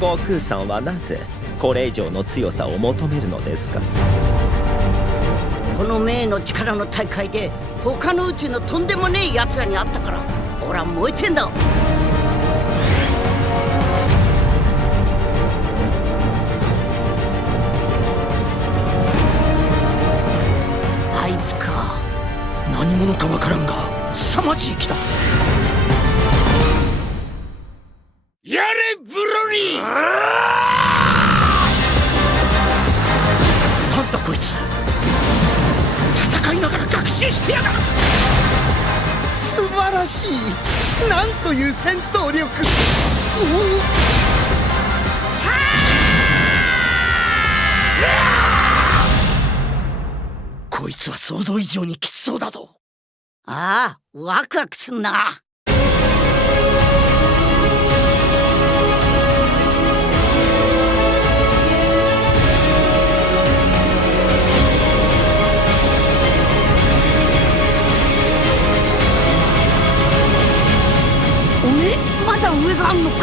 悟空さんはなぜこれ以上の強さを求めるのですか？この冥の力の大会で他の宇宙のとんでもねえ奴らに会ったから俺は燃えてんだ。あいつか。何者かわからんが凄まじい気だ。やれブロリー。なんだこいつ、戦いながら学習してやがる。素晴らしい。なんという戦闘力。こいつは想像以上にきつそうだぞ。ああ、ワクワクすんな。まだ上があんのか。